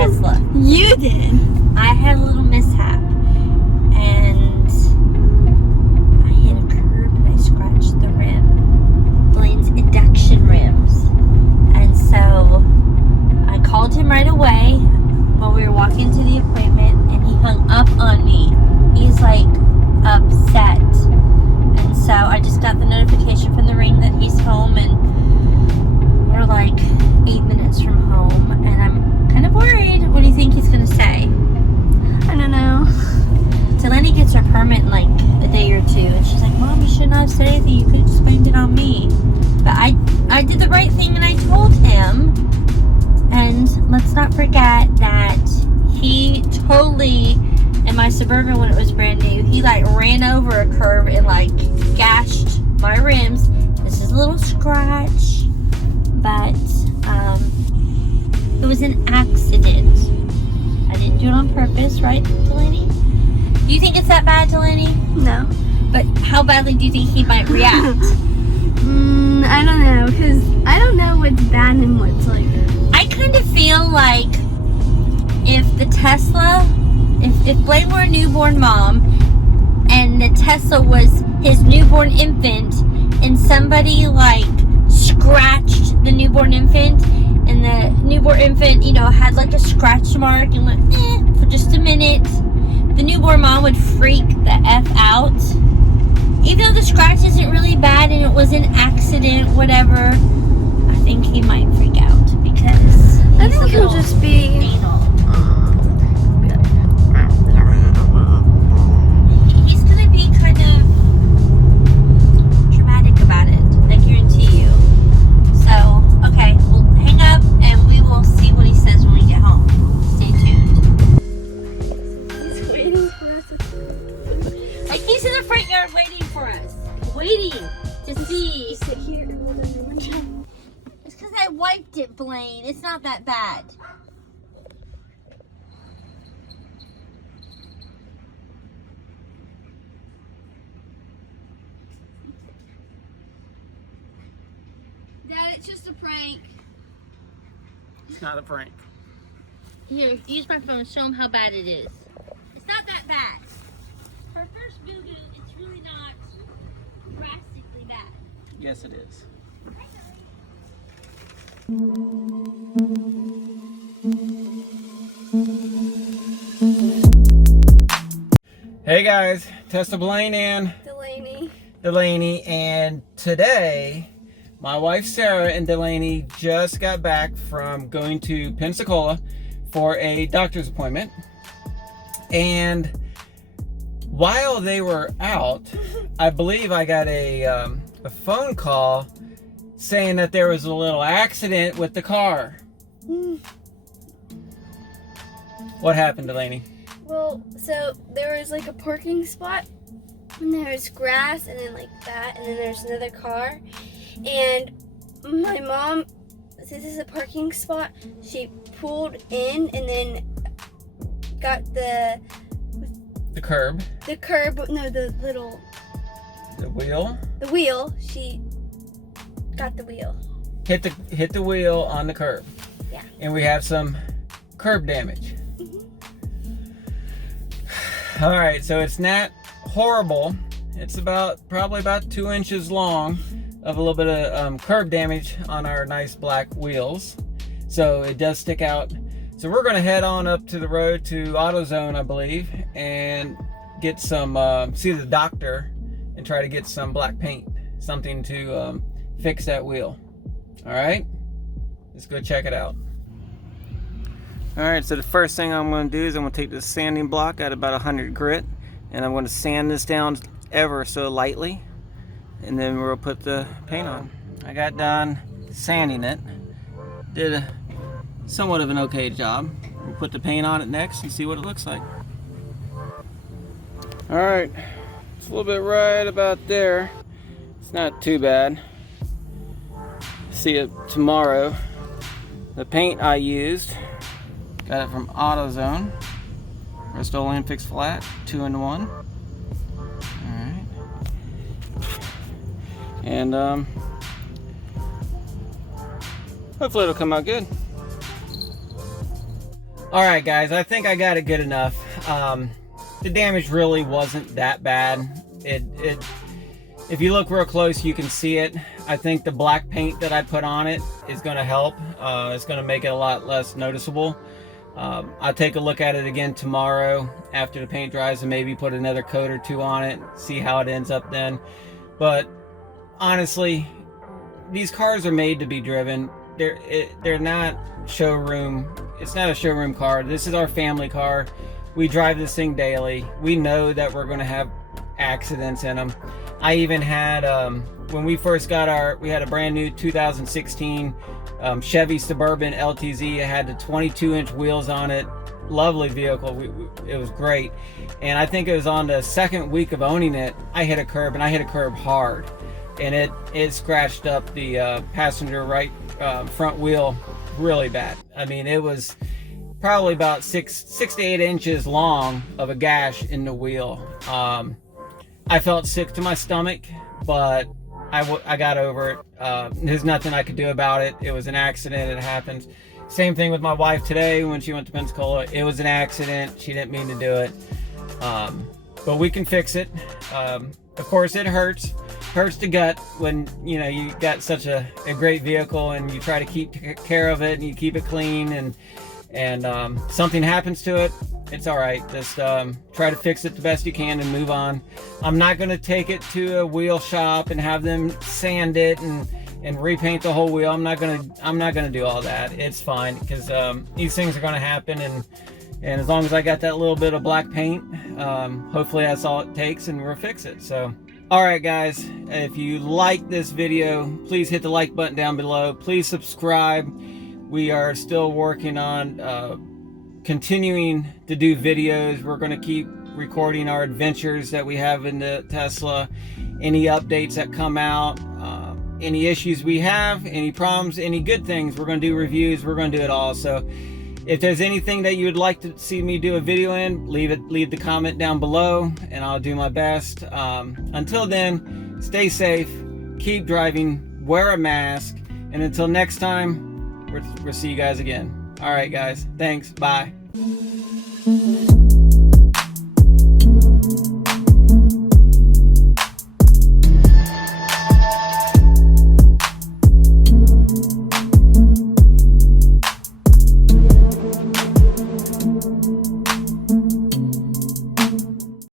Tesla. You did. I had a little mishap, and I hit a curb and I scratched the rim, Blaine's induction rims. And so I called him right away while we were walking to the appointment, and he hung up on me. He's like upset. And so I just got the notification from the ring that he's home, and we're like 8 minutes from home, and I'm kind of worried. What do you think he's gonna say? I don't know. Delaney gets her permit in like a day or two, and she's like, Mom, you should not have said anything. You could have just blamed it on me. But I did the right thing, and I told him. And let's not forget that he totally, in my Suburban when it was brand new, he like ran over a curb and like gashed my rims. This is a little scratch, but it was an accident. I didn't do it on purpose, right, Delaney? Do you think it's that bad, Delaney? No. But how badly do you think he might react? I don't know, because I don't know what's bad and what's like. I kind of feel like if the Tesla, if Blaine were a newborn mom and the Tesla was his newborn infant, and somebody like scratched the newborn infant, and the newborn infant, you know, had like a scratch mark and went for just a minute, the newborn mom would freak the F out. Even though the scratch isn't really bad and it was an accident, whatever, I think he might freak out because I think he'll just be anal. He's gonna be kind of dramatic about it, I guarantee you. So, okay, we'll hang up and we will see what he says when we get home. Stay tuned. He's waiting for us. Like he's in the front yard waiting for us. Waiting to see. Sit here and hold on the window. It's because I wiped it, Blaine. It's not that bad. Dad, it's just a prank. It's not a prank. Here, use my phone. Show him how bad it is. It's not that bad. For first boo-boo, it's really not drastically bad. Yes, it is. Hey guys, Tessa, Blaine, and Delaney, and today my wife Sarah and Delaney just got back from going to Pensacola for a doctor's appointment, and while they were out, I believe I got a phone call saying that there was a little accident with the car. What happened, Delaney? Well, so there was like a parking spot, and there was grass, and then like that, and then there's another car. And my mom, since this is a parking spot, she pulled in and then got the curb. The curb, no, the wheel. The wheel. She got the wheel. Hit the wheel on the curb. Yeah. And we have some curb damage. Mm-hmm. All right, so it's not horrible. It's probably about 2 inches long of a little bit of curb damage on our nice black wheels. So it does stick out. So we're gonna head on up to the road to AutoZone, I believe, and get some, see the doctor and try to get some black paint, something to fix that wheel. All right, let's go check it out. All right, so the first thing I'm gonna do is I'm gonna take this sanding block at about 100 grit, and I'm gonna sand this down ever so lightly, and then we'll put the paint on. I got done sanding it, did somewhat of an okay job. We'll put the paint on it next and see what it looks like. All right, it's a little bit right about there. It's not too bad. See it tomorrow. The paint I used, got it from AutoZone. Rust-Oleum Fix Flat, 2-in-1. All right. And hopefully it'll come out good. All right, guys, I think I got it good enough. The damage really wasn't that bad. If you look real close, you can see it. I think the black paint that I put on it is going to help. It's going to make it a lot less noticeable. I'll take a look at it again tomorrow after the paint dries and maybe put another coat or two on it, see how it ends up then. But honestly, these cars are made to be driven. They're not showroom. It's not a showroom car. This is our family car. We drive this thing daily. We know that we're going to have accidents in them. I even had, when we first got we had a brand new 2016 Chevy Suburban LTZ. It had the 22-inch wheels on it. Lovely vehicle. It was great. And I think it was on the second week of owning it, I hit a curb, and I hit a curb hard. And it scratched up the passenger right front wheel really bad. I mean, it was probably about 6 to 8 inches long of a gash in the wheel. I felt sick to my stomach, but I got over it. There's nothing I could do about it. It was an accident. It happens. Same thing with my wife today when she went to Pensacola. It was an accident. She didn't mean to do it. But we can fix it. Of course, it hurts. Hurts the gut when you got such a great vehicle and you try to keep care of it and you keep it clean and something happens to it. It's all right. Just try to fix it the best you can and move on. I'm not going to take it to a wheel shop and have them sand it and repaint the whole wheel. I'm not gonna do all that. It's fine because these things are going to happen, and as long as I got that little bit of black paint, hopefully that's all it takes and we'll fix it. So all right, guys, if you like this video, please hit the like button down below. Please subscribe. We are still working on continuing to do videos. We're going to keep recording our adventures that we have in the Tesla, any updates that come out, any issues we have, any problems, any good things. We're going to do reviews. We're going to do it all. So if there's anything that you would like to see me do a video in, leave the comment down below and I'll do my best. Until then, stay safe, keep driving, wear a mask, and until next time, we'll see you guys again. All right, guys. Thanks. Bye.